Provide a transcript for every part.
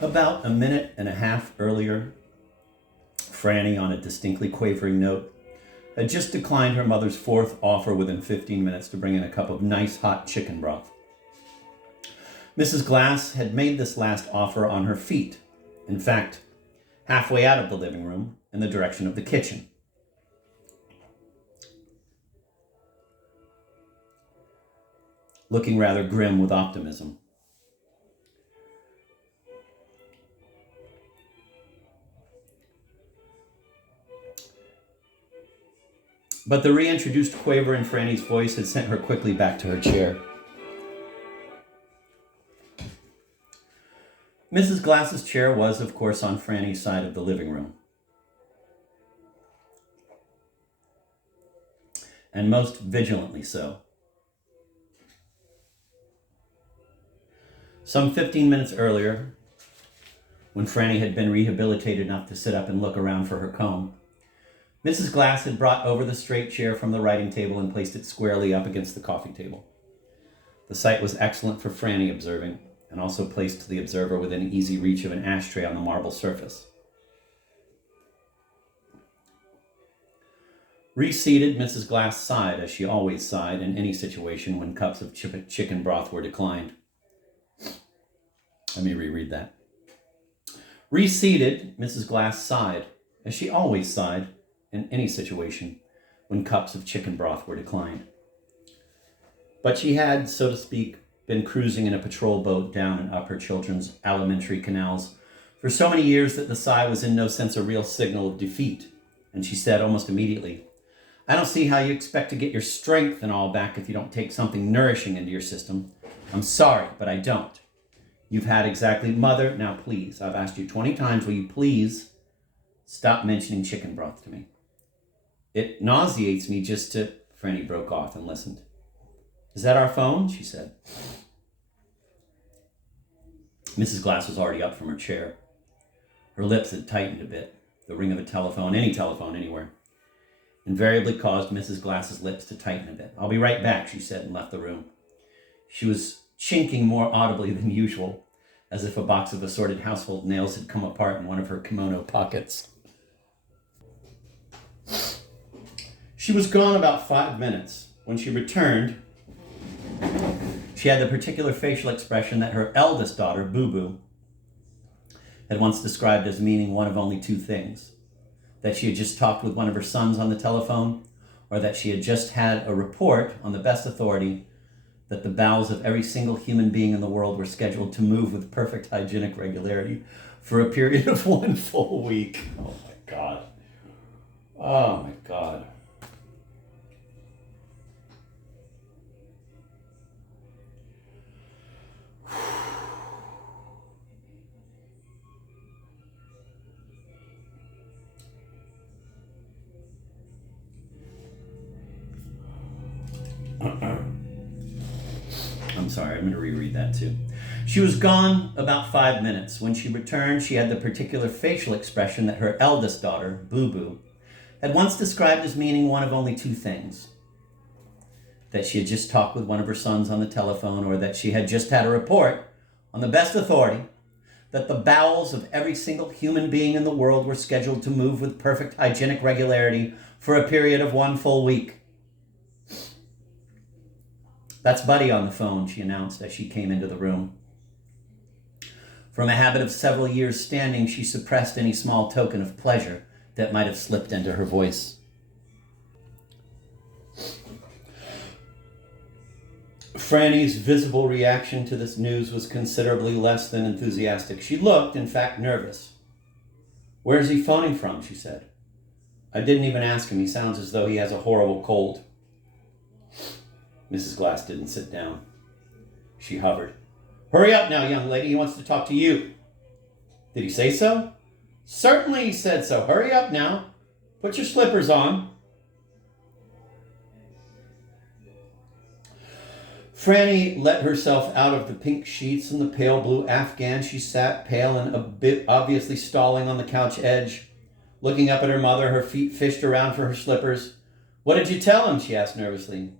About a minute and a half earlier, Franny, on a distinctly quavering note, had just declined her mother's fourth offer within 15 minutes to bring in a cup of nice hot chicken broth. Mrs. Glass had made this last offer on her feet, in fact, halfway out of the living room in the direction of the kitchen. Looking rather grim with optimism. But the reintroduced quaver in Franny's voice had sent her quickly back to her chair. Mrs. Glass's chair was, of course, on Franny's side of the living room. And most vigilantly so. Some 15 minutes earlier, when Franny had been rehabilitated enough to sit up and look around for her comb, Mrs. Glass had brought over the straight chair from the writing table and placed it squarely up against the coffee table. The sight was excellent for Franny observing, and also placed the observer within easy reach of an ashtray on the marble surface. Reseated, Mrs. Glass sighed, as she always sighed in any situation when cups of chicken broth were declined. Let me reread that. Reseated, Mrs. Glass sighed, as she always sighed in any situation when cups of chicken broth were declined. But she had, so to speak, been cruising in a patrol boat down and up her children's alimentary canals for so many years that the sigh was in no sense a real signal of defeat, and she said almost immediately, I don't see how you expect to get your strength and all back if you don't take something nourishing into your system. I'm sorry, but I don't. You've had exactly, Mother, now please, I've asked you 20 times, will you please stop mentioning chicken broth to me? It nauseates me just to... Franny broke off and listened. Is that our phone? She said. Mrs. Glass was already up from her chair. Her lips had tightened a bit. The ring of a telephone, any telephone anywhere, invariably caused Mrs. Glass's lips to tighten a bit. I'll be right back, she said, and left the room. She was chinking more audibly than usual, as if a box of assorted household nails had come apart in one of her kimono pockets. She was gone about 5 minutes. When she returned, she had the particular facial expression that her eldest daughter, Boo Boo, had once described as meaning one of only two things: that she had just talked with one of her sons on the telephone, or that she had just had a report on the best authority that the bowels of every single human being in the world were scheduled to move with perfect hygienic regularity for a period of 1 full week. Oh my God. Oh my God. I'm sorry, I'm going to reread that too. She was gone about 5 minutes. When she returned, she had the particular facial expression that her eldest daughter, Boo Boo, had once described as meaning one of only two things: that she had just talked with one of her sons on the telephone, or that she had just had a report on the best authority that the bowels of every single human being in the world were scheduled to move with perfect hygienic regularity for a period of 1 full week. That's Buddy on the phone, she announced as she came into the room. From a habit of several years standing, she suppressed any small token of pleasure that might have slipped into her voice. Franny's visible reaction to this news was considerably less than enthusiastic. She looked, in fact, nervous. Where's he phoning from? She said. I didn't even ask him. He sounds as though he has a horrible cold. Mrs. Glass didn't sit down. She hovered. Hurry up now, young lady. He wants to talk to you. Did he say so? Certainly he said so. Hurry up now. Put your slippers on. Franny let herself out of the pink sheets and the pale blue afghan. She sat pale and a bit obviously stalling on the couch edge, looking up at her mother, her feet fished around for her slippers. What did you tell him? She asked nervously.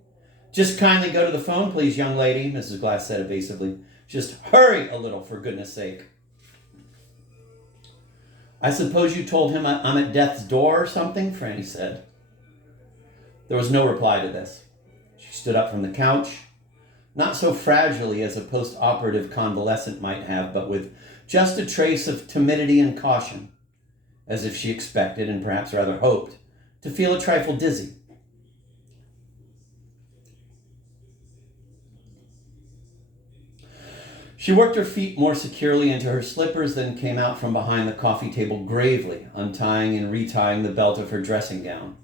Just kindly go to the phone, please, young lady, Mrs. Glass said evasively. Just hurry a little, for goodness sake. I suppose you told him I'm at death's door or something, Franny said. There was no reply to this. She stood up from the couch, not so fragilely as a post-operative convalescent might have, but with just a trace of timidity and caution, as if she expected, and perhaps rather hoped, to feel a trifle dizzy. She worked her feet more securely into her slippers, then came out from behind the coffee table gravely, untying and retying the belt of her dressing gown.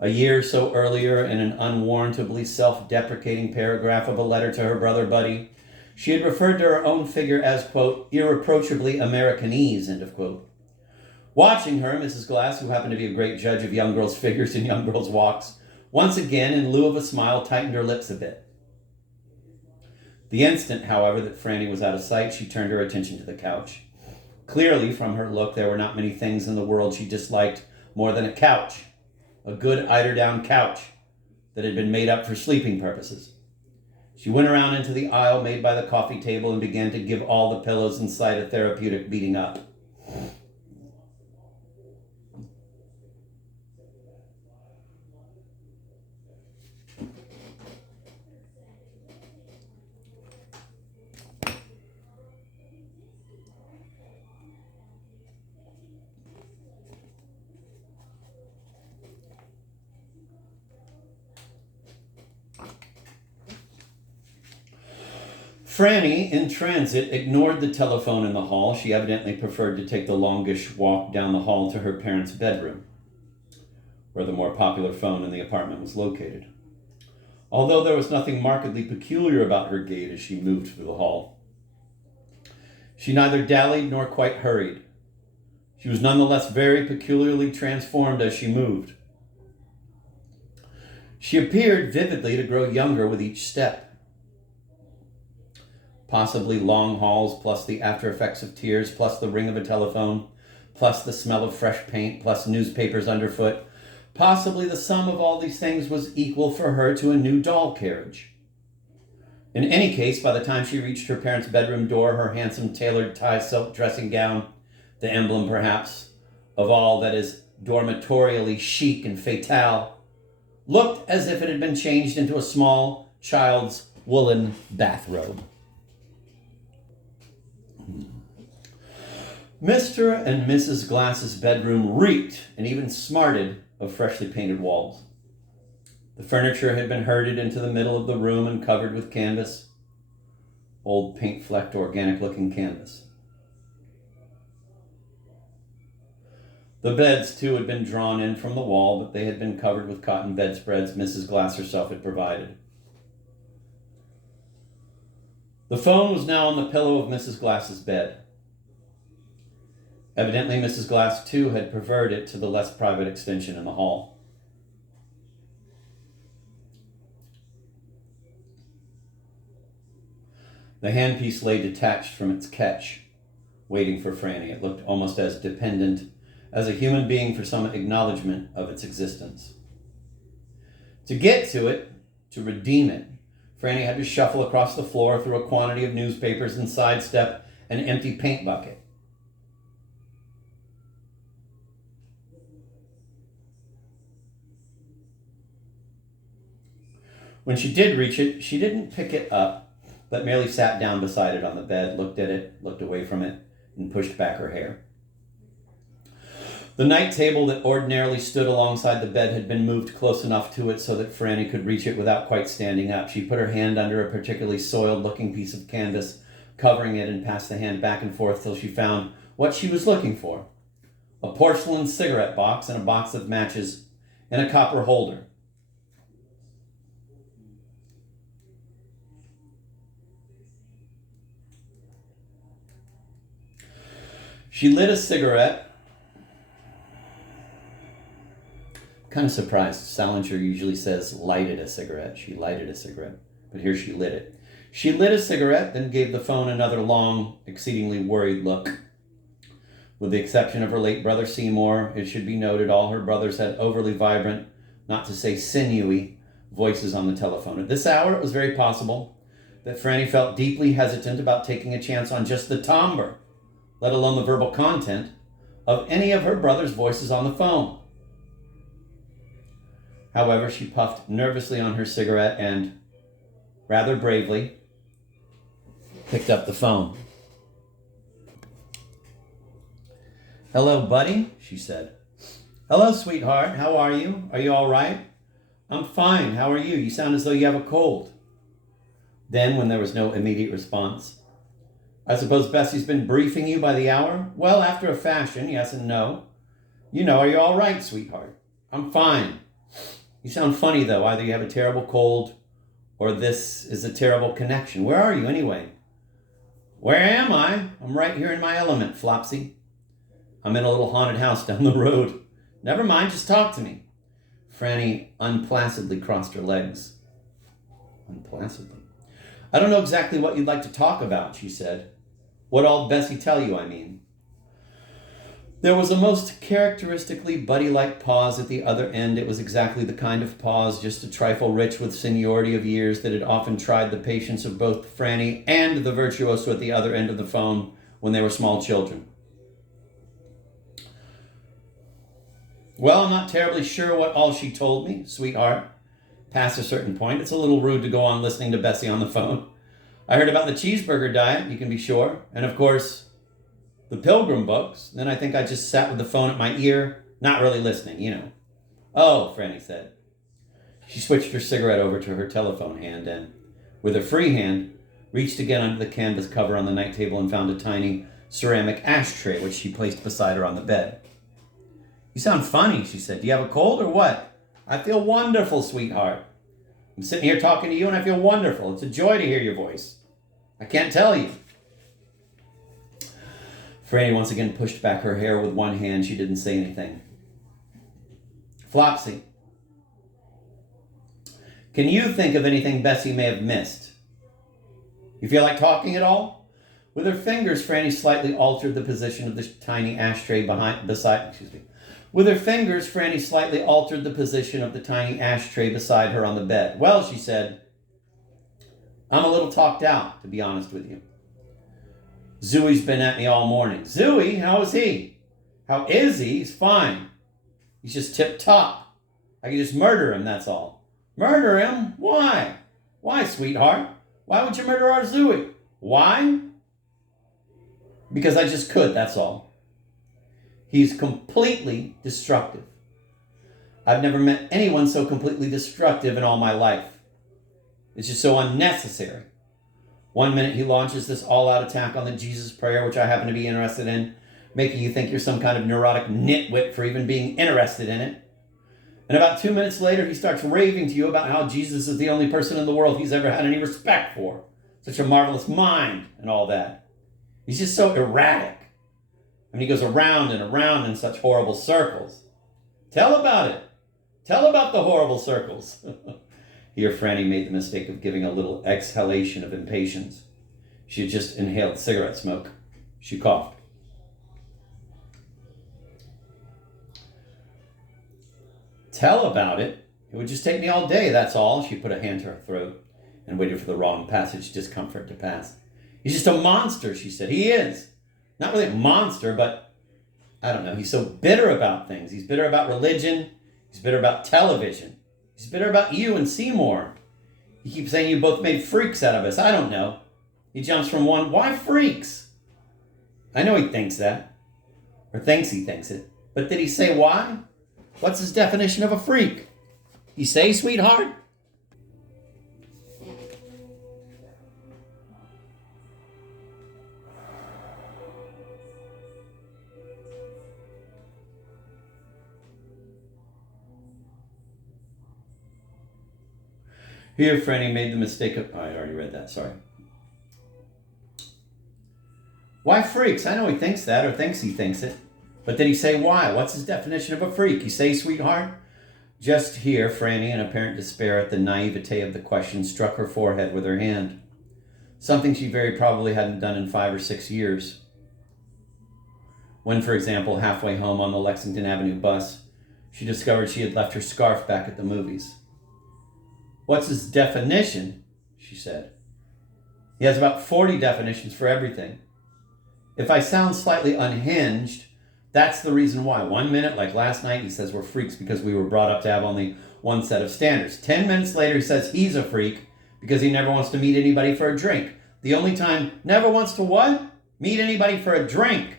A year or so earlier, in an unwarrantably self-deprecating paragraph of a letter to her brother Buddy, she had referred to her own figure as, quote, irreproachably Americanese, end of quote. Watching her, Mrs. Glass, who happened to be a great judge of young girls' figures and young girls' walks, once again, in lieu of a smile, tightened her lips a bit. The instant, however, that Franny was out of sight, she turned her attention to the couch. Clearly, from her look, there were not many things in the world she disliked more than a couch. A good eiderdown couch that had been made up for sleeping purposes. She went around into the aisle made by the coffee table and began to give all the pillows in sight a therapeutic beating up. Franny, in transit, ignored the telephone in the hall. She evidently preferred to take the longish walk down the hall to her parents' bedroom, where the more popular phone in the apartment was located. Although there was nothing markedly peculiar about her gait as she moved through the hall. She neither dallied nor quite hurried. She was nonetheless very peculiarly transformed as she moved. She appeared vividly to grow younger with each step. Possibly long halls, plus the after effects of tears, plus the ring of a telephone, plus the smell of fresh paint, plus newspapers underfoot. Possibly the sum of all these things was equal for her to a new doll carriage. In any case, by the time she reached her parents' bedroom door, her handsome tailored tie silk dressing gown, the emblem perhaps of all that is dormitorially chic and fatale, looked as if it had been changed into a small child's woolen bathrobe. Mr. and Mrs. Glass's bedroom reeked and even smarted of freshly painted walls. The furniture had been herded into the middle of the room and covered with canvas, old paint-flecked, organic-looking canvas. The beds, too, had been drawn in from the wall, but they had been covered with cotton bedspreads Mrs. Glass herself had provided. The phone was now on the pillow of Mrs. Glass's bed. Evidently, Mrs. Glass, too, had preferred it to the less private extension in the hall. The handpiece lay detached from its catch, waiting for Franny. It looked almost as dependent as a human being for some acknowledgement of its existence. To get to it, to redeem it, Franny had to shuffle across the floor through a quantity of newspapers and sidestep an empty paint bucket. When she did reach it, she didn't pick it up, but merely sat down beside it on the bed, looked at it, looked away from it, and pushed back her hair. The night table that ordinarily stood alongside the bed had been moved close enough to it so that Franny could reach it without quite standing up. She put her hand under a particularly soiled-looking piece of canvas, covering it, and passed the hand back and forth till she found what she was looking for: a porcelain cigarette box and a box of matches in a copper holder. She lit a cigarette. Kind of surprised. Salinger usually says lighted a cigarette. She lighted a cigarette, but here she lit it. She lit a cigarette, then gave the phone another long, exceedingly worried look. With the exception of her late brother Seymour, it should be noted all her brothers had overly vibrant, not to say sinewy, voices on the telephone. At this hour, it was very possible that Franny felt deeply hesitant about taking a chance on just the timbre let alone the verbal content, of any of her brother's voices on the phone. However, she puffed nervously on her cigarette and, rather bravely, picked up the phone. "Hello, buddy," she said. "Hello, sweetheart. How are you? Are you all right?" "I'm fine. How are you? You sound as though you have a cold." Then, when there was no immediate response, "I suppose Bessie's been briefing you by the hour?" "Well, after a fashion, yes and no." "You know, are you all right, sweetheart?" "I'm fine." "You sound funny, though. Either you have a terrible cold or this is a terrible connection. Where are you, anyway?" "Where am I? I'm right here in my element, Flopsy." "I'm in a little haunted house down the road." "Never mind, just talk to me." Franny unplacidly crossed her legs. Unplacidly? "I don't know exactly what you'd like to talk about," she said. "What all Bessie tell you, I mean." There was a most characteristically Buddy-like pause at the other end. It was exactly the kind of pause, just a trifle rich with seniority of years, that had often tried the patience of both Franny and the virtuoso at the other end of the phone when they were small children. "Well, I'm not terribly sure what all she told me, sweetheart. Past a certain point, it's a little rude to go on listening to Bessie on the phone. I heard about the cheeseburger diet, you can be sure, and of course, the Pilgrim books. Then I think I just sat with the phone at my ear, not really listening, you know." "Oh," Franny said. She switched her cigarette over to her telephone hand and, with her free hand, reached again under the canvas cover on the night table and found a tiny ceramic ashtray, which she placed beside her on the bed. "You sound funny," she said. "Do you have a cold or what?" "I feel wonderful, sweetheart. I'm sitting here talking to you and I feel wonderful. It's a joy to hear your voice. I can't tell you." Franny once again pushed back her hair with one hand. She didn't say anything. "Flopsy, can you think of anything Bessie may have missed? You feel like talking at all?" With her fingers, Franny slightly altered the position of the tiny ashtray With her fingers, Franny slightly altered the position of the tiny ashtray beside her on the bed. "Well," she said, "I'm a little talked out, to be honest with you. Zooey's been at me all morning." "Zooey? How is he?" "How is he? He's fine. He's just tip-top. I could just murder him, that's all." "Murder him? Why?" "Why, sweetheart? Why would you murder our Zooey?" "Why? Because I just could, that's all. He's completely destructive. I've never met anyone so completely destructive in all my life. It's just so unnecessary. One minute he launches this all-out attack on the Jesus prayer, which I happen to be interested in, making you think you're some kind of neurotic nitwit for even being interested in it. And about 2 minutes later, he starts raving to you about how Jesus is the only person in the world he's ever had any respect for. Such a marvelous mind and all that. He's just so erratic. I mean, he goes around and around in such horrible circles. Tell about it. Tell about the horrible circles." Here, Franny made the mistake of giving a little exhalation of impatience. She had just inhaled cigarette smoke. She coughed. "Tell about it? It would just take me all day, that's all." She put a hand to her throat and waited for the wrong passage discomfort to pass. "He's just a monster," she said. "He is. Not really a monster, but I don't know. He's so bitter about things. He's bitter about religion. He's bitter about television. He's bitter about you and Seymour. He keeps saying you both made freaks out of us. I don't know. He jumps from one. Why freaks? I know he thinks that. Or thinks he thinks it. But did he say why? What's his definition of a freak? You say, sweetheart?" Here, Franny made the mistake of... I already read that, sorry. "Why freaks? I know he thinks that, or thinks he thinks it. But did he say why? What's his definition of a freak? You say, sweetheart?" Just here, Franny, in apparent despair at the naivete of the question, struck her forehead with her hand. Something she very probably hadn't done in 5 or 6 years. When, for example, halfway home on the Lexington Avenue bus, she discovered she had left her scarf back at the movies. "What's his definition?" she said. "He has about 40 definitions for everything. If I sound slightly unhinged, that's the reason why. 1 minute, like last night, he says we're freaks because we were brought up to have only one set of standards. 10 minutes later, he says he's a freak because he never wants to meet anybody for a drink. The only time, never wants to what? Meet anybody for a drink.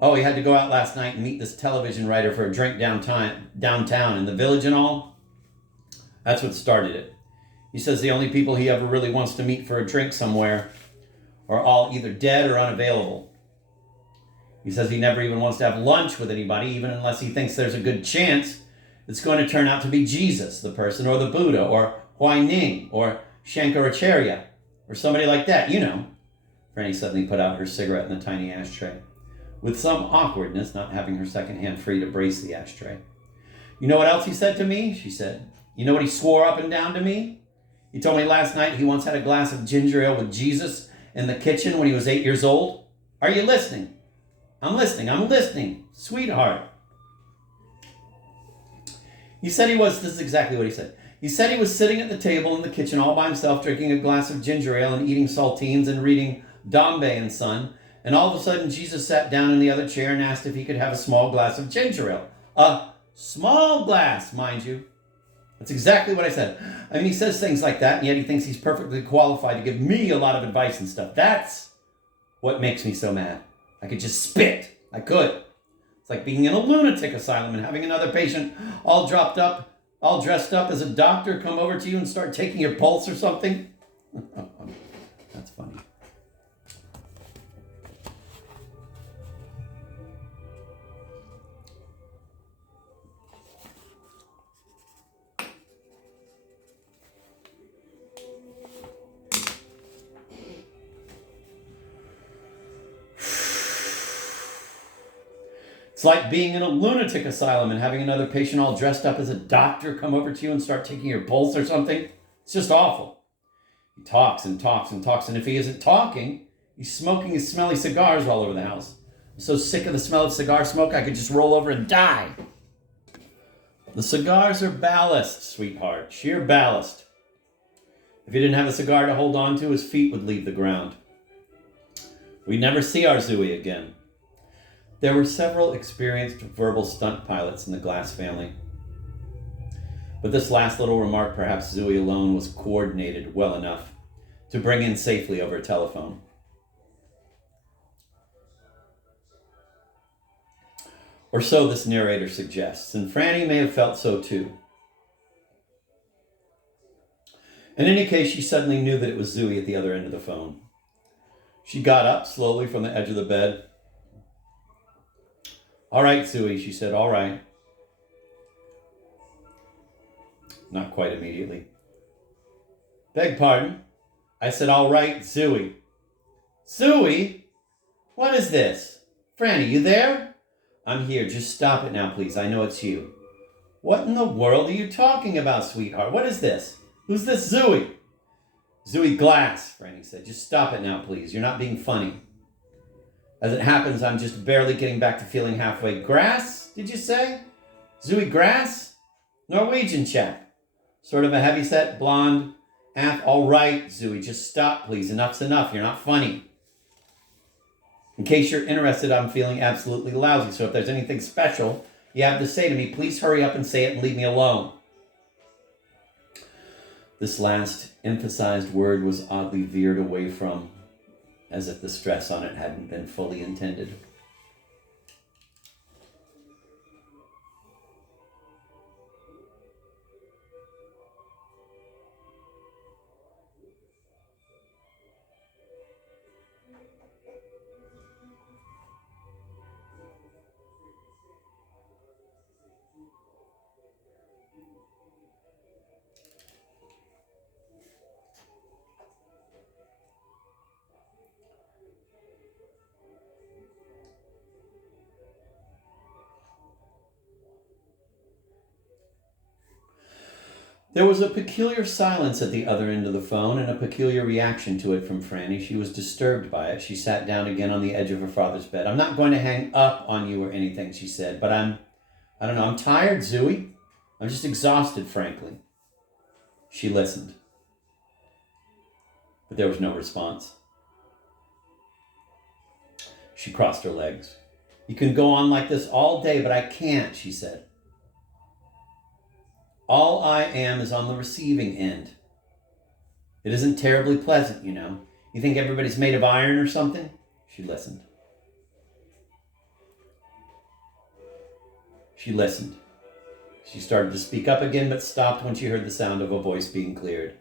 Oh, he had to go out last night and meet this television writer for a drink downtown in the Village and all. That's what started it. He says the only people he ever really wants to meet for a drink somewhere are all either dead or unavailable. He says he never even wants to have lunch with anybody, even unless he thinks there's a good chance it's going to turn out to be Jesus, the person, or the Buddha, or Huai Ning, or Shankaracharya, or somebody like that, you know. Franny suddenly put out her cigarette in the tiny ashtray, with some awkwardness, not having her second hand free to brace the ashtray. You know what else he said to me? She said. You know what he swore up and down to me? He told me last night he once had a glass of ginger ale with Jesus in the kitchen when he was 8 years old. Are you listening? I'm listening. Sweetheart. He said this is exactly what he said. He said he was sitting at the table in the kitchen all by himself, drinking a glass of ginger ale and eating saltines and reading Dombe and Son. And all of a sudden, Jesus sat down in the other chair and asked if he could have a small glass of ginger ale. A small glass, mind you. That's exactly what I said. I mean, he says things like that, and yet he thinks he's perfectly qualified to give me a lot of advice and stuff. That's what makes me so mad. I could just spit. I could. It's like being in a lunatic asylum and having another patient all dressed up as a doctor come over to you and start taking your pulse or something. That's funny. It's like being in a lunatic asylum and having another patient all dressed up as a doctor come over to you and start taking your pulse or something. It's just awful. He talks and talks and talks, and if he isn't talking, he's smoking his smelly cigars all over the house. I'm so sick of the smell of cigar smoke, I could just roll over and die. The cigars are ballast, sweetheart, sheer ballast. If he didn't have a cigar to hold on to, his feet would leave the ground. We'd never see our Zooey again. There were several experienced verbal stunt pilots in the Glass family. But this last little remark, perhaps Zooey alone, was coordinated well enough to bring in safely over a telephone. Or so this narrator suggests, and Franny may have felt so too. In any case, she suddenly knew that it was Zooey at the other end of the phone. She got up slowly from the edge of the bed. All right, Zooey, she said, all right. Not quite immediately. Beg pardon? I said, all right, Zooey. Zooey? What is this? Franny, you there? I'm here. Just stop it now, please. I know it's you. What in the world are you talking about, sweetheart? What is this? Who's this Zooey? Zooey Glass, Franny said. Just stop it now, please. You're not being funny. As it happens, I'm just barely getting back to feeling halfway. Grass, did you say? Zooey Grass? Norwegian chap. Sort of a heavyset, blonde, all right, Zooey, just stop, please. Enough's enough. You're not funny. In case you're interested, I'm feeling absolutely lousy, so if there's anything special you have to say to me, please hurry up and say it and leave me alone. This last emphasized word was oddly veered away from, as if the stress on it hadn't been fully intended. There was a peculiar silence at the other end of the phone and a peculiar reaction to it from Franny. She was disturbed by it. She sat down again on the edge of her father's bed. I'm not going to hang up on you or anything, she said, but I'm tired, Zooey. I'm just exhausted, frankly. She listened. But there was no response. She crossed her legs. You can go on like this all day, but I can't, she said. All I am is on the receiving end. It isn't terribly pleasant, you know. You think everybody's made of iron or something? She listened. She listened. She started to speak up again, but stopped when she heard the sound of a voice being cleared.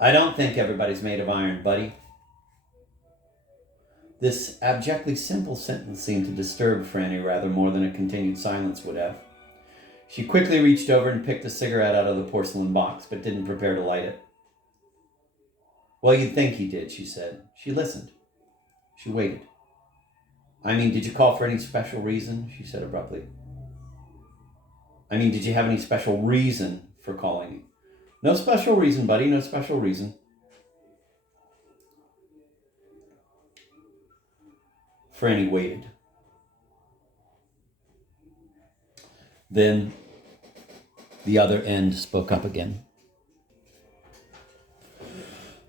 I don't think everybody's made of iron, buddy. This abjectly simple sentence seemed to disturb Franny rather more than a continued silence would have. She quickly reached over and picked a cigarette out of the porcelain box, but didn't prepare to light it. Well, you'd think he did, she said. She listened. She waited. I mean, did you call for any special reason? She said abruptly. I mean, did you have any special reason for calling me? No special reason, buddy, no special reason. Franny waited. Then the other end spoke up again.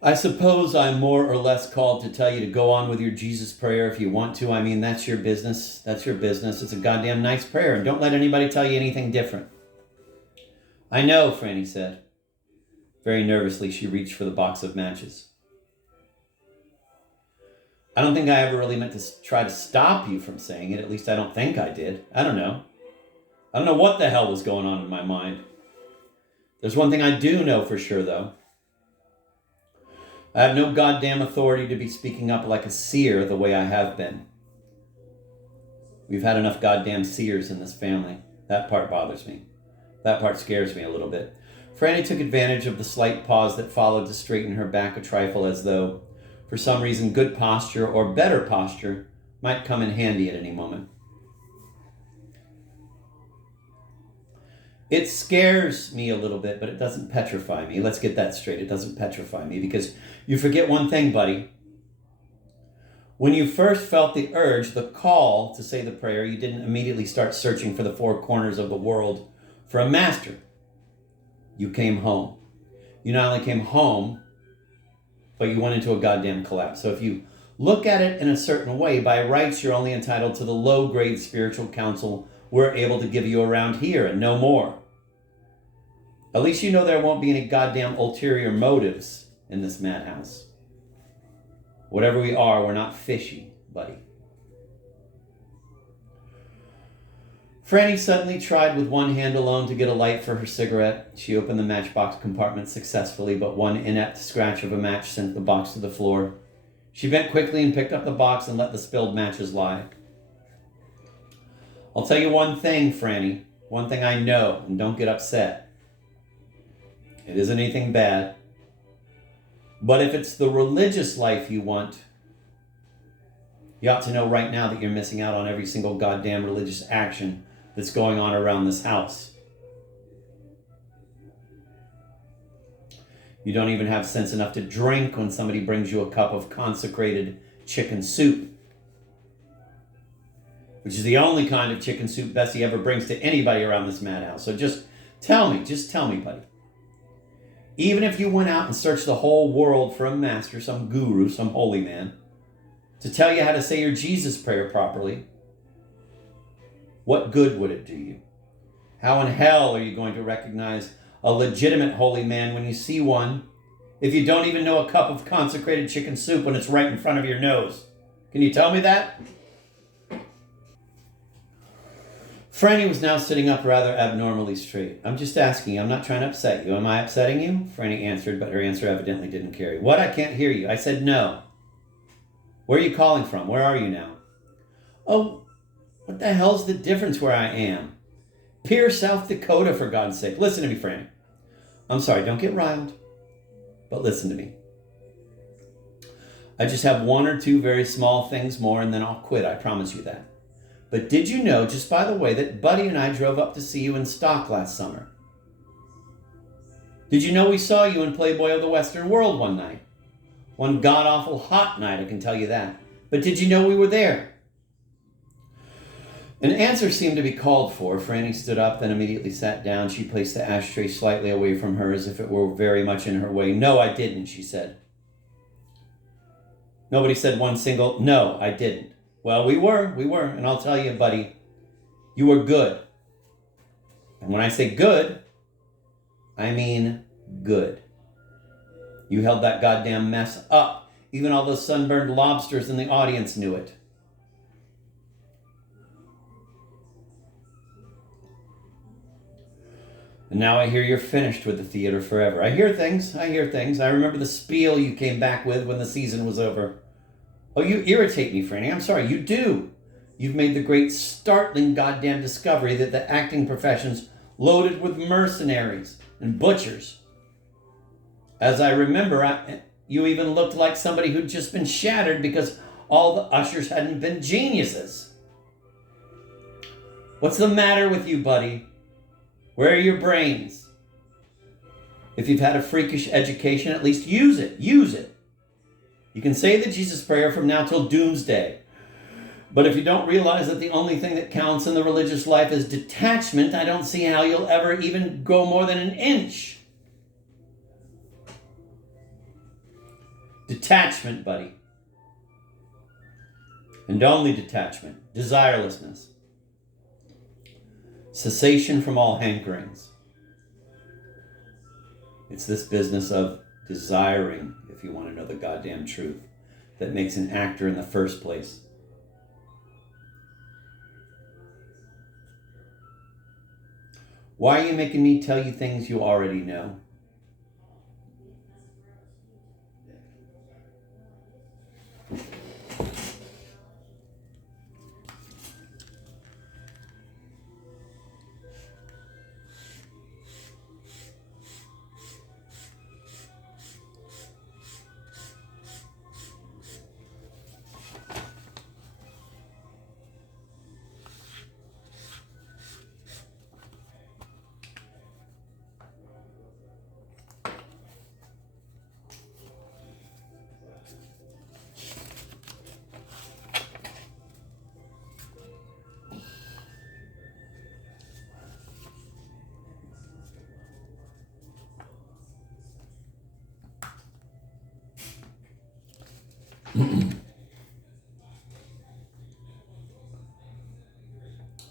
I suppose I'm more or less called to tell you to go on with your Jesus prayer if you want to. I mean, that's your business. That's your business. It's a goddamn nice prayer, and don't let anybody tell you anything different. I know, Franny said. Very nervously, she reached for the box of matches. I don't think I ever really meant to try to stop you from saying it. At least I don't think I did. I don't know. I don't know what the hell was going on in my mind. There's one thing I do know for sure, though. I have no goddamn authority to be speaking up like a seer the way I have been. We've had enough goddamn seers in this family. That part bothers me. That part scares me a little bit. Franny took advantage of the slight pause that followed to straighten her back a trifle, as though, for some reason, good posture or better posture might come in handy at any moment. It scares me a little bit, but it doesn't petrify me. Let's get that straight. It doesn't petrify me, because you forget one thing, buddy. When you first felt the urge, the call to say the prayer, you didn't immediately start searching for the four corners of the world for a master. You came home. You not only came home, but you went into a goddamn collapse. So if you look at it in a certain way, by rights, you're only entitled to the low-grade spiritual counsel we're able to give you around here, and no more. At least you know there won't be any goddamn ulterior motives in this madhouse. Whatever we are, we're not fishy, buddy. Franny suddenly tried with one hand alone to get a light for her cigarette. She opened the matchbox compartment successfully, but one inept scratch of a match sent the box to the floor. She bent quickly and picked up the box and let the spilled matches lie. I'll tell you one thing, Franny. One thing I know, and don't get upset. It isn't anything bad. But if it's the religious life you want, you ought to know right now that you're missing out on every single goddamn religious action that's going on around this house. You don't even have sense enough to drink when somebody brings you a cup of consecrated chicken soup, which is the only kind of chicken soup Bessie ever brings to anybody around this madhouse. So just tell me, buddy. Even if you went out and searched the whole world for a master, some guru, some holy man, to tell you how to say your Jesus prayer properly, what good would it do you? How in hell are you going to recognize a legitimate holy man when you see one if you don't even know a cup of consecrated chicken soup when it's right in front of your nose? Can you tell me that? Franny was now sitting up rather abnormally straight. I'm just asking. I'm not trying to upset you. Am I upsetting you? Franny answered, but her answer evidently didn't carry. What? I can't hear you. I said no. Where are you calling from? Where are you now? Oh, what the hell's the difference where I am? Pierre, South Dakota, for God's sake. Listen to me, Franny. I'm sorry, don't get riled, but listen to me. I just have one or two very small things more, and then I'll quit. I promise you that. But did you know, just by the way, that Buddy and I drove up to see you in stock last summer? Did you know we saw you in Playboy of the Western World one night? One god-awful hot night, I can tell you that. But did you know we were there? An answer seemed to be called for. Franny stood up, then immediately sat down. She placed the ashtray slightly away from her as if it were very much in her way. No, I didn't, she said. Nobody said one single, no, I didn't. Well, we were. And I'll tell you, buddy, you were good. And when I say good, I mean good. You held that goddamn mess up. Even all those sunburned lobsters in the audience knew it. And now I hear you're finished with the theater forever. I hear things. I remember the spiel you came back with when the season was over. Oh, you irritate me, Franny. I'm sorry, you do. You've made the great startling goddamn discovery that the acting profession's loaded with mercenaries and butchers. As I remember, you even looked like somebody who'd just been shattered because all the ushers hadn't been geniuses. What's the matter with you, buddy? Where are your brains? If you've had a freakish education, at least use it. Use it. You can say the Jesus prayer from now till doomsday. But if you don't realize that the only thing that counts in the religious life is detachment, I don't see how you'll ever even go more than an inch. Detachment, buddy. And only detachment. Desirelessness. Cessation from all hankerings. It's this business of desiring, if you want to know the goddamn truth, that makes an actor in the first place. Why are you making me tell you things you already know?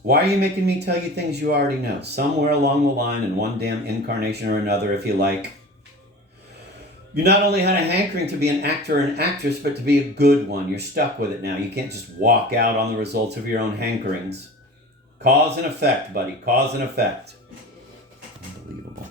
Why are you making me tell you things you already know? Somewhere along the line, in one damn incarnation or another, if you like, you not only had a hankering to be an actor or an actress, but to be a good one. You're stuck with it now. You can't just walk out on the results of your own hankerings. Cause and effect, buddy. Cause and effect. Unbelievable.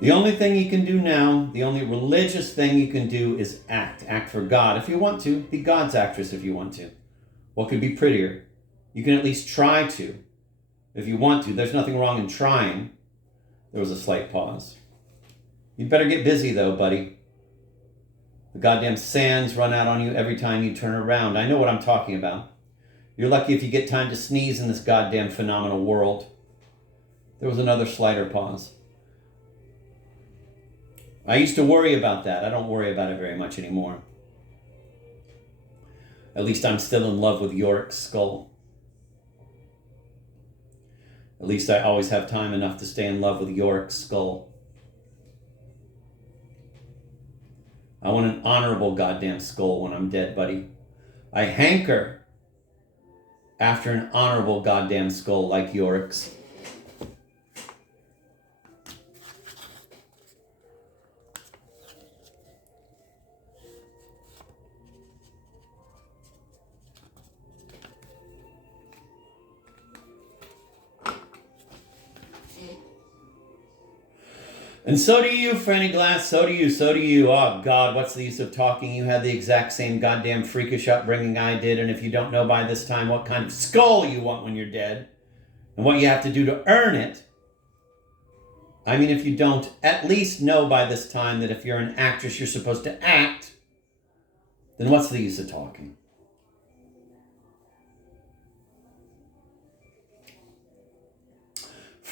The only thing you can do now, the only religious thing you can do is act. Act for God if you want to. Be God's actress if you want to. What could be prettier? You can at least try to. If you want to. There's nothing wrong in trying. There was a slight pause. You'd better get busy though, buddy. The goddamn sands run out on you every time you turn around. I know what I'm talking about. You're lucky if you get time to sneeze in this goddamn phenomenal world. There was another slighter pause. I used to worry about that. I don't worry about it very much anymore. At least I'm still in love with Yorick's skull. At least I always have time enough to stay in love with Yorick's skull. I want an honorable goddamn skull when I'm dead, buddy. I hanker after an honorable goddamn skull like Yorick's. And so do you, Franny Glass, so do you. Oh, God, what's the use of talking? You had the exact same goddamn freakish upbringing I did, and if you don't know by this time what kind of skull you want when you're dead, and what you have to do to earn it, I mean, if you don't at least know by this time that if you're an actress, you're supposed to act, then what's the use of talking?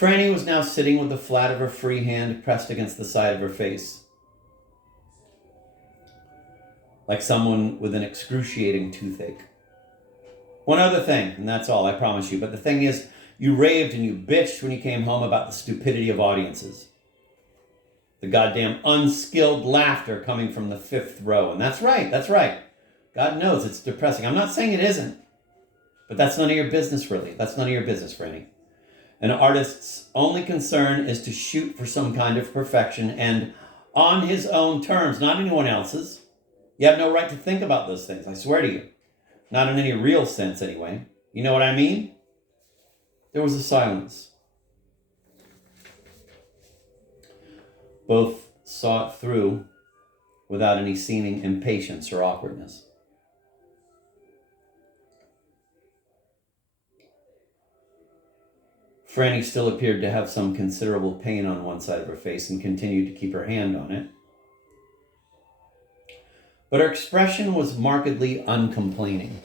Franny was now sitting with the flat of her free hand pressed against the side of her face, like someone with an excruciating toothache. One other thing, and that's all, I promise you, but the thing is, you raved and you bitched when you came home about the stupidity of audiences. The goddamn unskilled laughter coming from the fifth row. And that's right. God knows it's depressing. I'm not saying it isn't, but that's none of your business, really. That's none of your business, Franny. An artist's only concern is to shoot for some kind of perfection and on his own terms, not anyone else's. You have no right to think about those things, I swear to you. Not in any real sense, anyway. You know what I mean? There was a silence. Both saw it through without any seeming impatience or awkwardness. Franny still appeared to have some considerable pain on one side of her face and continued to keep her hand on it. But her expression was markedly uncomplaining.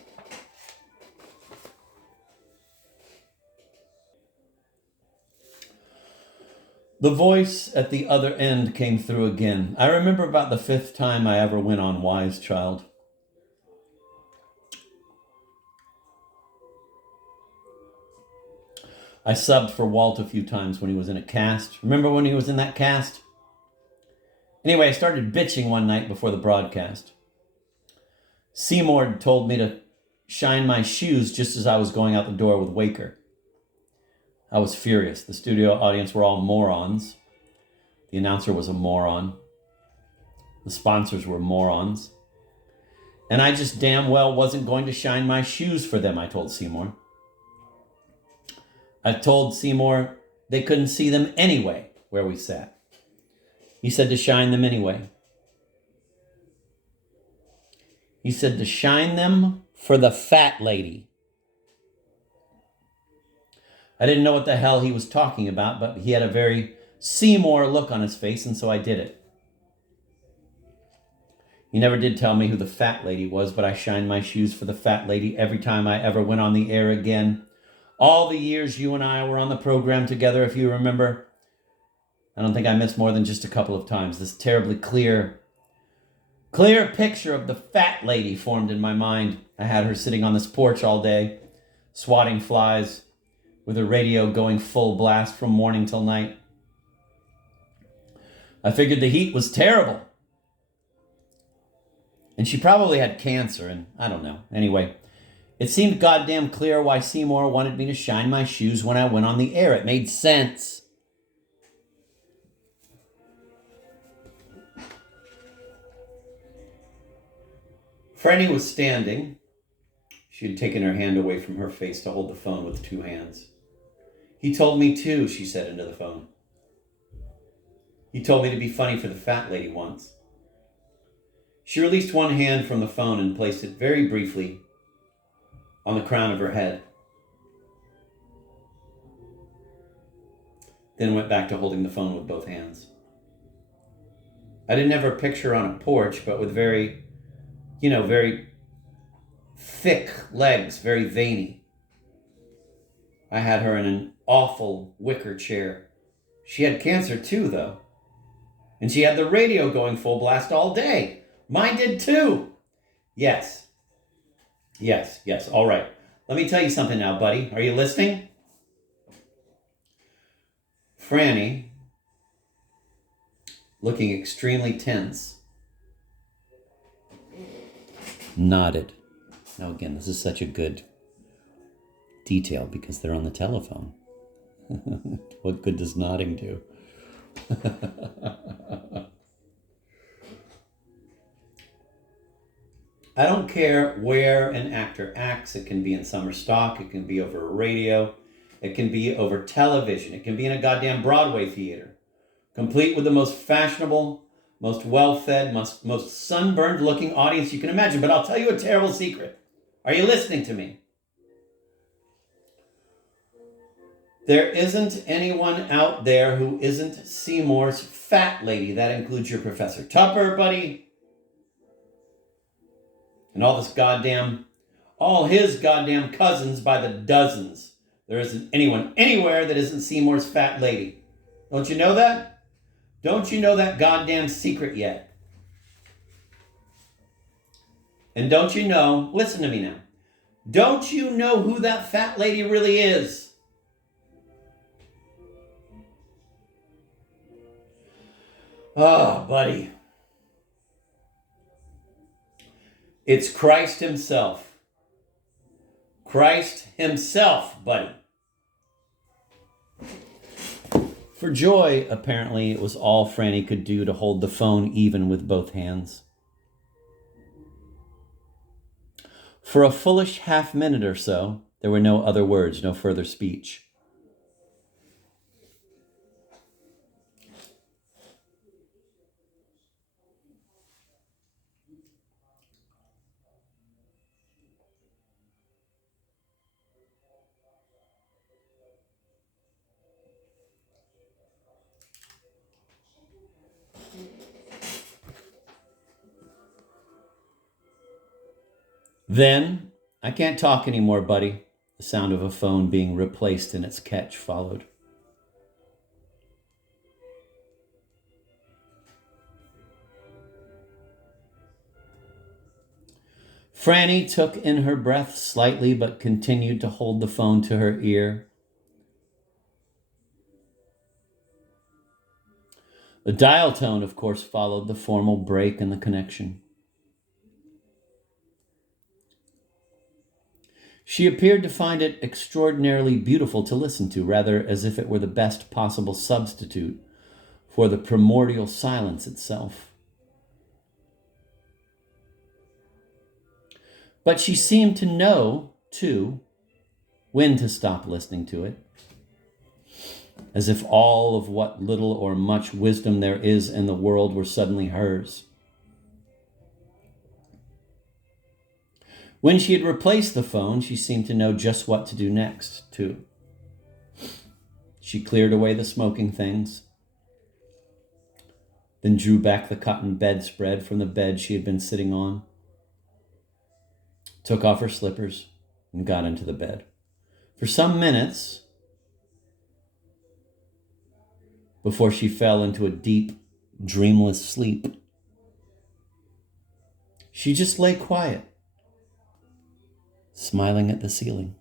The voice at the other end came through again. I remember about the fifth time I ever went on Wise Child. I subbed for Walt a few times when he was in a cast. Remember when he was in that cast? Anyway, I started bitching one night before the broadcast. Seymour told me to shine my shoes just as I was going out the door with Waker. I was furious. The studio audience were all morons. The announcer was a moron. The sponsors were morons. And I just damn well wasn't going to shine my shoes for them, I told Seymour. I told Seymour they couldn't see them anyway where we sat. He said to shine them anyway. He said to shine them for the fat lady. I didn't know what the hell he was talking about, but he had a very Seymour look on his face, and so I did it. He never did tell me who the fat lady was, but I shined my shoes for the fat lady every time I ever went on the air again. All the years you and I were on the program together, if you remember. I don't think I missed more than just a couple of times. This terribly clear picture of the fat lady formed in my mind. I had her sitting on this porch all day, swatting flies, with her radio going full blast from morning till night. I figured the heat was terrible. And she probably had cancer, and I don't know. Anyway, it seemed goddamn clear why Seymour wanted me to shine my shoes when I went on the air. It made sense. Franny was standing. She had taken her hand away from her face to hold the phone with two hands. He told me too, she said into the phone. He told me to be funny for the fat lady once. She released one hand from the phone and placed it very briefly on the crown of her head. Then went back to holding the phone with both hands. I didn't ever picture her on a porch, but with very thick legs, very veiny. I had her in an awful wicker chair. She had cancer too, though. And she had the radio going full blast all day. Mine did too. Yes. All right. Let me tell you something now, buddy. Are you listening? Franny, looking extremely tense, nodded. Now again, this is such a good detail because they're on the telephone. What good does nodding do? I don't care where an actor acts. It can be in summer stock. It can be over a radio. It can be over television. It can be in a goddamn Broadway theater, complete with the most fashionable, most well-fed, most sunburned-looking audience you can imagine. But I'll tell you a terrible secret. Are you listening to me? There isn't anyone out there who isn't Seymour's fat lady. That includes your Professor Tupper, buddy. And all his goddamn cousins by the dozens. There isn't anyone anywhere that isn't Seymour's fat lady. Don't you know that? Don't you know that goddamn secret yet? And don't you know, listen to me now, don't you know who that fat lady really is? Oh, buddy. It's Christ himself. Christ himself, buddy. For Joy, apparently, it was all Franny could do to hold the phone even with both hands. For a foolish half minute or so, there were no other words, no further speech. Then, I can't talk anymore, buddy. The sound of a phone being replaced in its catch followed. Franny took in her breath slightly, but continued to hold the phone to her ear. The dial tone, of course, followed the formal break in the connection. She appeared to find it extraordinarily beautiful to listen to, rather as if it were the best possible substitute for the primordial silence itself. But she seemed to know, too, when to stop listening to it, as if all of what little or much wisdom there is in the world were suddenly hers. When she had replaced the phone, she seemed to know just what to do next, too. She cleared away the smoking things, then drew back the cotton bedspread from the bed she had been sitting on, took off her slippers, and got into the bed. For some minutes, before she fell into a deep, dreamless sleep, she just lay quiet, smiling at the ceiling.